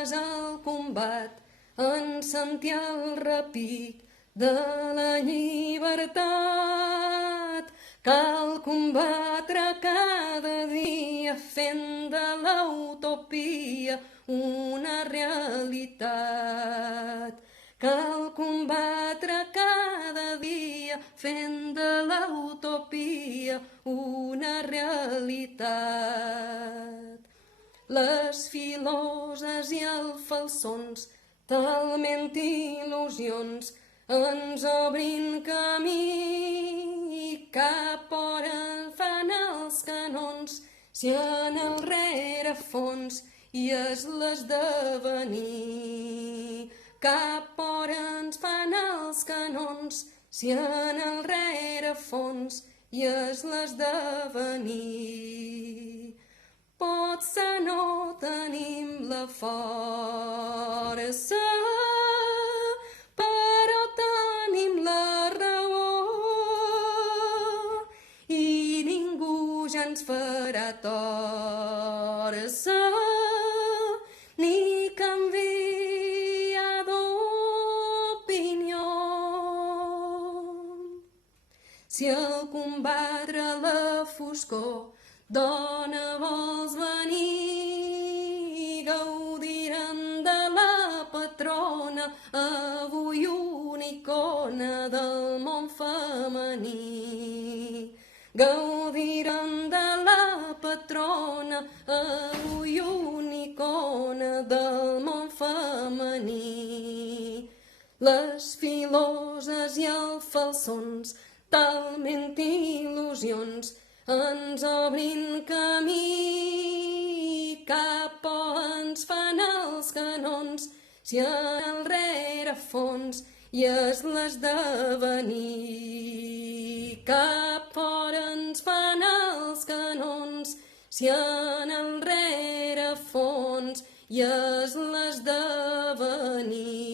armes al combat, en sentir el repic de la llibertat. Cal combatre cada dia fent de l'utopia una realitat. Cal combatre cada dia fent de l'utopia una realitat. Les filoses i els falsons, talment il·lusions, ens obrin camí cap on fan els canons, si en el rerefons hi és l'esdevenir. Cap on ens fan els canons, si en el rerefons hi és l'esdevenir. Potser no tenim la força, però tenim la raó i ningú ja ens farà torça ni canviar d'opinió. Si al combatre la foscor, dona, vols venir, gaudiran de la patrona, avui una icona del món femení. Gaudiran de la patrona, avui una icona del món femení. Les filoses i els falsons, talment il·lusions, ens obrin camí cap on ens fan els canons, si en el rerefons hi és l'esdevenir. Cap on ens fan els canons, si en el rerefons hi és l'esdevenir.